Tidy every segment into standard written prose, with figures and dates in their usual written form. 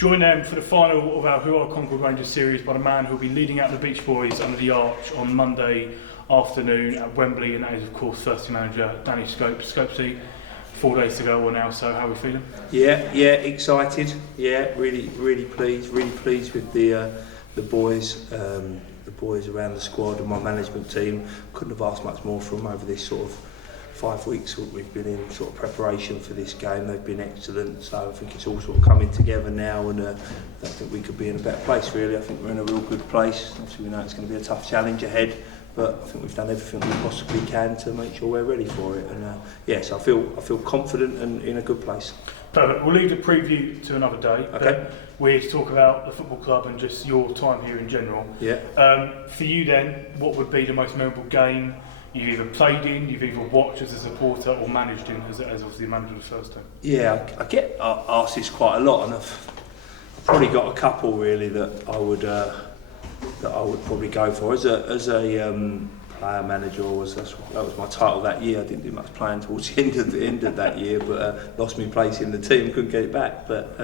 Join them for the final of our Who Are Concord Rangers series by the man who will be leading out the Beach Boys under the arch on Monday afternoon at Wembley, and that is of course first team manager Danny Scopesy. 4 days to go now, so how are we feeling? Yeah, excited. Yeah, really pleased with the boys. The boys around the squad and my management team. Couldn't have asked much more from them over this sort of 5 weeks that we've been in sort of preparation for this game. They've been excellent, so I think it's all sort of coming together now, and I don't think we could be in a better place really. I think we're in a real good place. Obviously we know it's going to be a tough challenge ahead, but I think we've done everything we possibly can to make sure we're ready for it, and so I feel confident and in a good place. Perfect. We'll leave the preview to another day. Okay. We're here to talk about the football club and just your time here in general. Yeah. For you then, what would be the most memorable game you've either played in, you've either watched as a supporter or managed in as obviously the manager of the first team? Yeah, I get asked this quite a lot, and I've probably got a couple really that I would probably go for as a player manager. That was my title that year. I didn't do much playing towards the end of that year, but lost my place in the team, couldn't get it back. But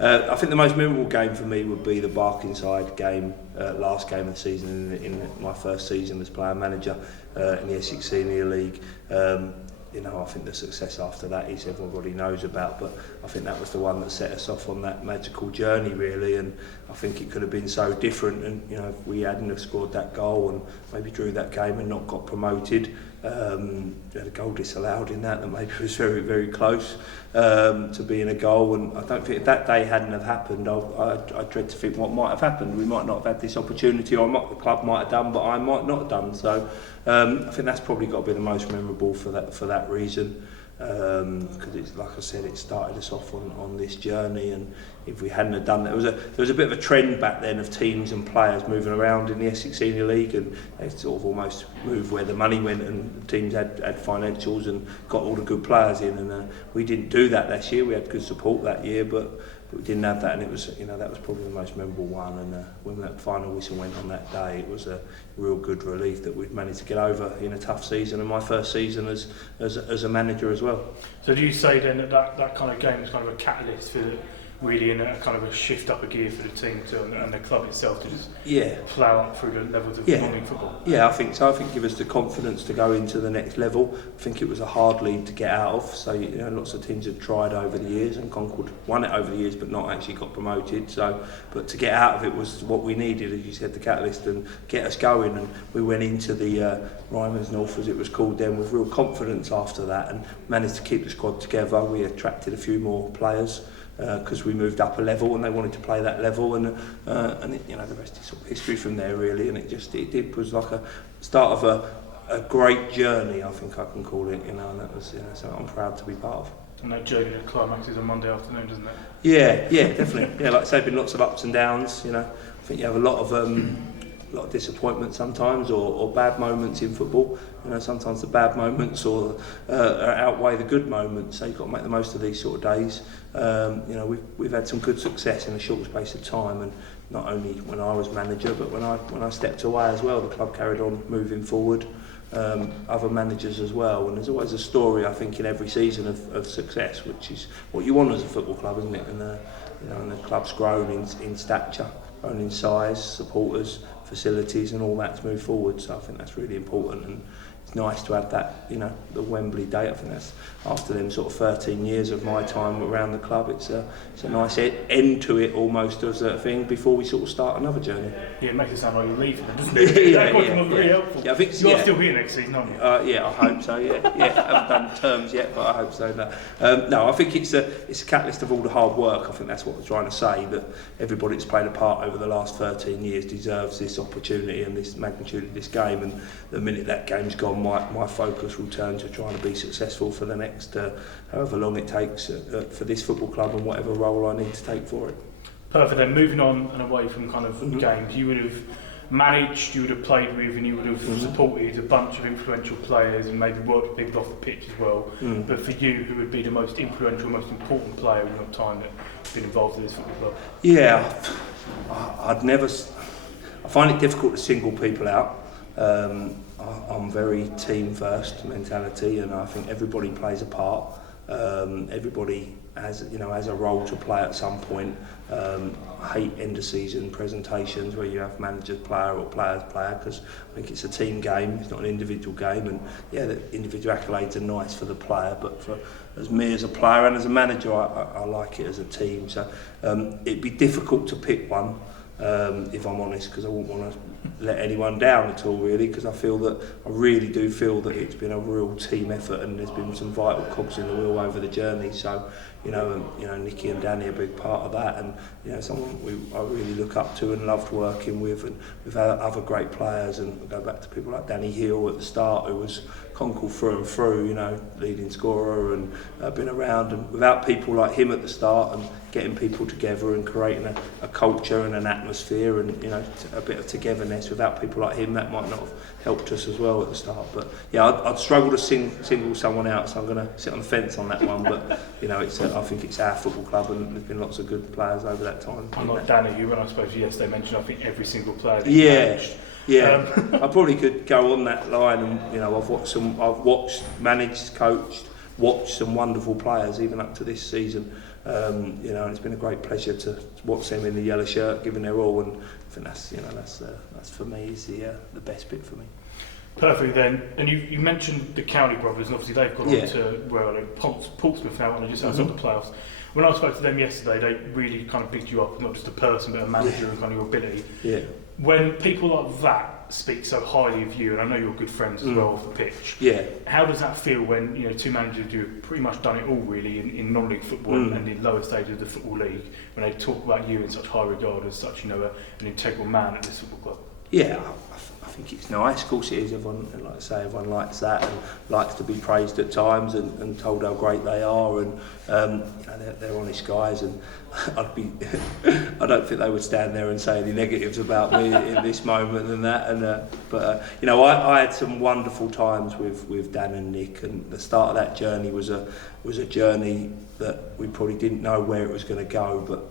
I think the most memorable game for me would be the Barkingside game, last game of the season in my first season as player manager in the Essex Senior League. I think the success after that is everybody knows about, but I think that was the one that set us off on that magical journey really, and I think it could have been so different, and if we hadn't have scored that goal and maybe drew that game and not got promoted, a goal disallowed in that maybe was very, very close to being a goal, and I don't think if that day hadn't have happened, I dread to think what might have happened. We might not have had this opportunity, or the club might have done, but I might not have done. So I think that's probably got to be the most memorable for that reason, because it's like I said, it started us off on this journey, and if we hadn't have done that, there was a bit of a trend back then of teams and players moving around in the Essex Senior League, and they sort of almost moved where the money went, and teams had financials and got all the good players in, and we didn't do that this year. We had good support that year, but we didn't have that, and it was that was probably the most memorable one. And when that final whistle went on that day, it was a real good relief that we'd managed to get over in a tough season, and my first season as a manager as well. So do you say then that kind of game was kind of a catalyst for really in a kind of a shift up a gear for the team and the club itself to just plough up through the levels of non-league football? Yeah, I think so. I think it give us the confidence to go into the next level. I think it was a hard league to get out of, so lots of teams have tried over the years, and Concord won it over the years but not actually got promoted. But to get out of it was what we needed, as you said, the catalyst, and get us going, and we went into the Ryman's North, as it was called then, with real confidence after that, and managed to keep the squad together. We attracted a few more players because we moved up a level and they wanted to play that level, and the rest is sort of history from there really, and it was like a start of a great journey, I think I can call it, and that was something I'm proud to be part of. And that journey to climaxes on Monday afternoon, doesn't it? Yeah, definitely. Like I say, been lots of ups and downs. I think you have a lot of disappointment sometimes, or bad moments in football. Sometimes the bad moments outweigh the good moments, so you've got to make the most of these sort of days. We've had some good success in a short space of time, and not only when I was manager, but when I stepped away as well, the club carried on moving forward. Other managers as well, and there's always a story, I think, in every season of success, which is what you want as a football club, isn't it? And the club's grown in stature, grown in size, supporters, facilities, and all that to move forward. So I think that's really important, and it's nice to have that, the Wembley date. I think that's after them sort of 13 years of my time around the club. It's a nice end to it almost, as a thing, before we sort of start another journey. Yeah, it makes it sound like you're leaving, doesn't it? That's very helpful. Yeah, I think you're still here next season, aren't you? Yeah, I hope so. Yeah. I haven't done terms yet, but I hope so. No, I think it's a catalyst of all the hard work. I think that's what we're trying to say, that everybody that's played a part over the last 13 years deserves this opportunity and this magnitude of this game. And the minute that game's gone, my focus will turn to trying to be successful for the next however long it takes for this football club, and whatever role I need to take for it. Perfect. Then moving on and away from kind of games, you would have managed, you would have played with, and you would have supported a bunch of influential players, and maybe worked with people off the pitch as well. But for you, who would be the most influential, most important player in your time that's been involved in this football club? Yeah, I find it difficult to single people out. I'm very team first mentality, and I think everybody plays a part. Everybody as a role to play at some point. I hate end of season presentations where you have manager player or players player, because I think it's a team game, it's not an individual game, and yeah, the individual accolades are nice for the player, but for as me as a player and as a manager, I like it as a team. So it'd be difficult to pick one, if I'm honest, because I wouldn't want to let anyone down at all, really, because I really do feel that it's been a real team effort and there's been some vital cogs in the wheel over the journey. So Nicky and Danny are a big part of that, and someone I really look up to and loved working with, and we've had other great players, and I go back to people like Danny Hill at the start, who was Concord through and through, leading scorer, and been around, and without people like him at the start and getting people together and creating a culture and an atmosphere and a bit of togetherness, without people like him, that might not have helped us as well at the start. But yeah, I'd struggle to single someone out, so I'm going to sit on the fence on that one. But I think it's our football club, and there's been lots of good players over that time. I'm like Danny, who when I spoke to you yesterday mentioned I think every single player. Yeah, I probably could go on that line, and I've watched, managed, coached, watched some wonderful players even up to this season. And it's been a great pleasure to watch them in the yellow shirt, giving their all, and I think that's for me is the best bit for me. Perfect then. And you mentioned the County brothers, and obviously they've gone on to Portsmouth now, and just outside the playoffs. When I spoke to them yesterday, they really kind of picked you up, not just a person, but a manager and kind of your ability. Yeah. When people like that speak so highly of you, and I know you're good friends as well off the pitch. Yeah. How does that feel when two managers who have pretty much done it all really in non-league football and in lower stages of the football league, when they talk about you in such high regard as such, an integral man at this football club? Yeah, I think it's nice. Of course it is. Everyone likes that and likes to be praised at times and told how great they are, and they're honest guys, and I don't think they would stand there and say any negatives about me in this moment and that. But I had some wonderful times with Dan and Nick, and the start of that journey was a journey that we probably didn't know where it was going to go, but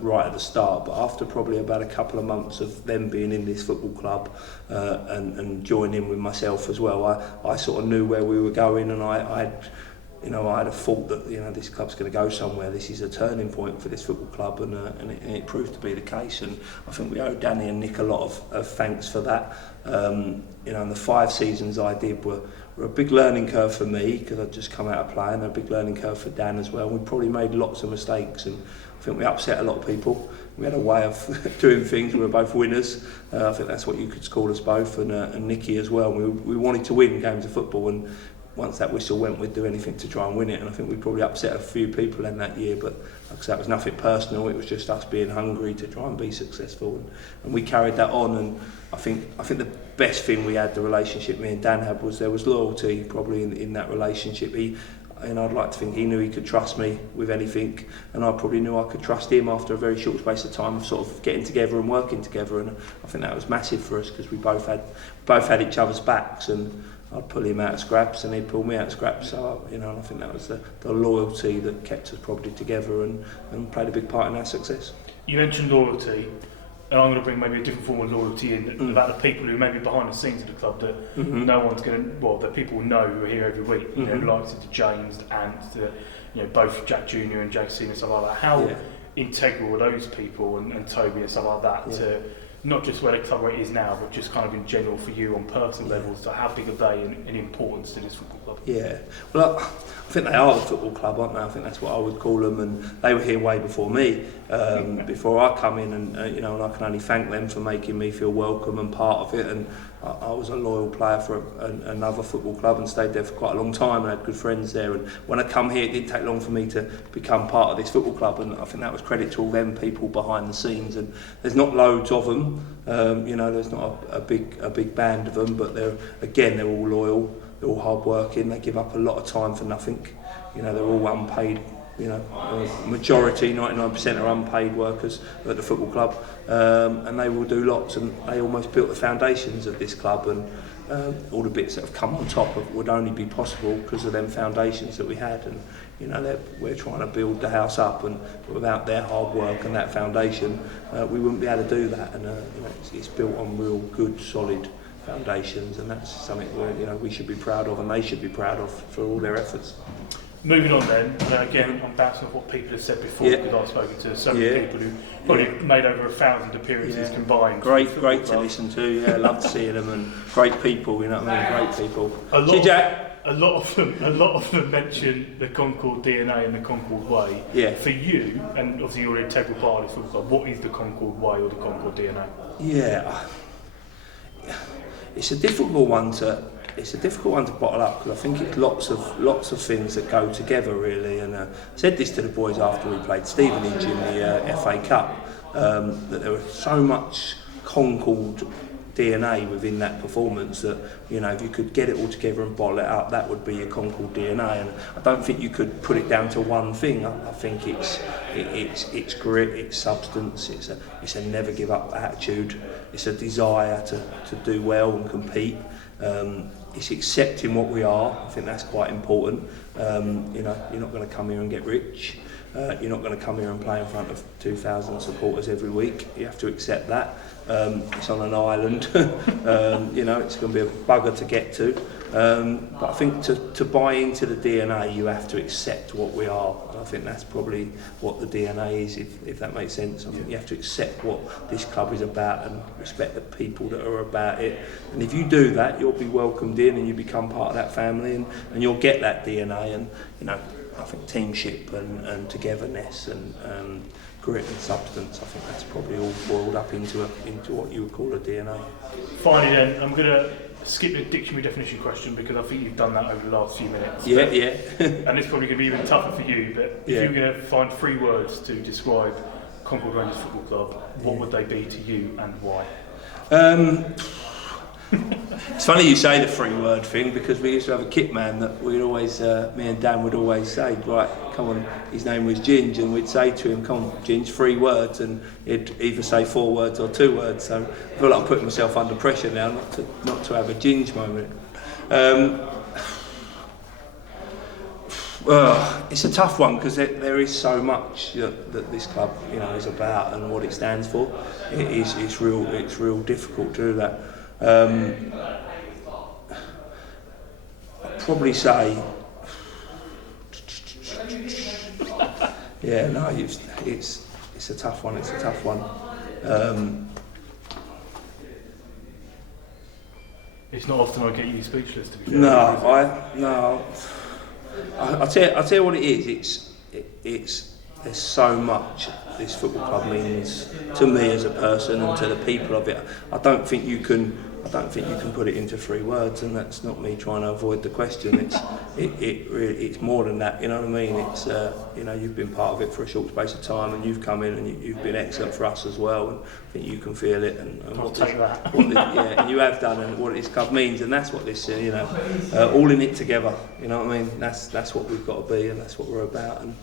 right at the start. But after probably about a couple of months of them being in this football club and joining with myself as well, I sort of knew where we were going, and I had a thought that this club's going to go somewhere. This is a turning point for this football club, and it proved to be the case. And I think we owe Danny and Nick a lot of thanks for that. And the 5 seasons I did were a big learning curve for me, because I'd just come out of playing, a big learning curve for Dan as well. We probably made lots of mistakes, and I think we upset a lot of people. We had a way of doing things. We were both winners. I think that's what you could call us both, and Nicky as well. We wanted to win games of football, and once that whistle went, we'd do anything to try and win it. And I think we probably upset a few people in that year, but like I said, it was nothing personal. It was just us being hungry to try and be successful, and we carried that on. And I think the best thing we had, the relationship me and Dan had, was there was loyalty probably in that relationship. I'd like to think he knew he could trust me with anything, and I probably knew I could trust him after a very short space of time of sort of getting together and working together. And I think that was massive for us, because we both had each other's backs, and I'd pull him out of scraps and he'd pull me out of scraps. So and I think that was the loyalty that kept us probably together and played a big part in our success. You mentioned loyalty, and I'm going to bring maybe a different form of loyalty in about the people who may be behind the scenes of the club that no one's going to, that people know who are here every week. Like to James and both Jack Jr. and Jake Senior and stuff like that. How integral are those people and Toby and stuff like that to not just where the club rate is now, but just kind of in general for you on personal levels? So how big are they in importance to this football club? Yeah, well, I think they are the football club, aren't they? I think that's what I would call them, and they were here way before me, before I come in, and and I can only thank them for making me feel welcome and part of it. And I was a loyal player for another football club and stayed there for quite a long time and had good friends there. And when I come here, it didn't take long for me to become part of this football club, and I think that was credit to all them people behind the scenes. And there's not loads of them, there's not a big band of them, but they're all loyal. They're all hard working. They give up a lot of time for nothing. They're all unpaid. Majority, 99% are unpaid workers at the football club, and they will do lots. And they almost built the foundations of this club, and all the bits that have come on top would only be possible because of them foundations that we had. And we're trying to build the house up, and without their hard work and that foundation, we wouldn't be able to do that. And it's built on real good, solid foundations, and that's something we should be proud of, and they should be proud of for all their efforts. Moving on then, again, I'm bouncing off what people have said before, because I've spoken to so many people who probably made over 1,000 appearances combined. Great to listen to, yeah, love seeing them, and great people, you know what I mean, great people. A lot of them mention the Concord DNA and the Concord Way. Yeah. For you, and obviously you're an integral part of this football club, what is the Concord Way or the Concord DNA? Yeah, it's a difficult one to bottle up, because I think it's lots of things that go together really. And I said this to the boys after we played Stevenage in the FA Cup, that there was so much Concord DNA within that performance that, you know, if you could get it all together and bottle it up, that would be your Concord DNA. And I don't think you could put it down to one thing. I think it's grit, it's substance, it's a never give up attitude, it's a desire to do well and compete. It's accepting what we are. I think that's quite important. You know, you're not going to come here and get rich. You're not going to come here and play in front of 2,000 supporters every week. You have to accept that. It's on an island. You know, it's going to be a bugger to get to. But I think to buy into the DNA, you have to accept what we are. And I think that's probably what the DNA is, if that makes sense. I think you have to accept what this club is about and respect the people that are about it. And if you do that, you'll be welcomed in and you become part of that family, and you'll get that DNA. And, you know, I think teamship and togetherness and grit and substance, I think that's probably all boiled up into what you would call a DNA. Finally then, I'm going to skip the dictionary definition question, because I think you've done that over the last few minutes. Yeah. And it's probably going to be even tougher for you, but if you were going to find 3 words to describe Concord Rangers Football Club, what would they be to you and why? It's funny you say the 3-word thing, because we used to have a kit man that we'd always, me and Dan would always say, right, come on, his name was Ginge, and we'd say to him, come on, Ginge, 3 words, and he'd either say 4 words or 2 words. So I feel like I'm putting myself under pressure now not to have a Ginge moment. Well, it's a tough one, because there is so much that this club, you know, is about and what it stands for. It's real difficult to do that. I'd probably say, yeah, no, it's a tough one. It's a tough one. It's not often I get you speechless, to be fair. No. I'll tell you what it is. There's so much this football club means to me as a person and to the people of it. I don't think you can put it into 3 words, and that's not me trying to avoid the question. It's more than that. You know what I mean? It's you know, you've been part of it for a short space of time, and you've come in and you've been excellent for us as well. And I think you can feel it. And I'll take that. And you have done, and what this club means, and that's what this, you know, all in it together. You know what I mean? That's what we've got to be, and that's what we're about. And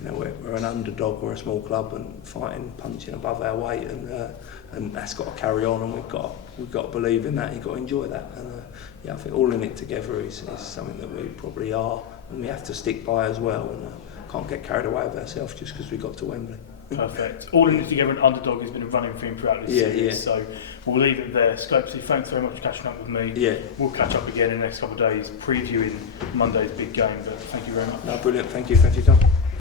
you know, we're an underdog, we're a small club, and fighting, punching above our weight, and that's got to carry on, and we've got to believe in that. You've got to enjoy that, and I think all in it together is something that we probably are, and we have to stick by as well, and can't get carried away with ourselves just because we got to Wembley. Perfect. All in it together, an underdog has been a running theme throughout this series, so we'll leave it there. Scopesy, thanks very much for catching up with me. Yeah. We'll catch up again in the next couple of days, previewing Monday's big game, but thank you very much. No, brilliant. Thank you, Tom.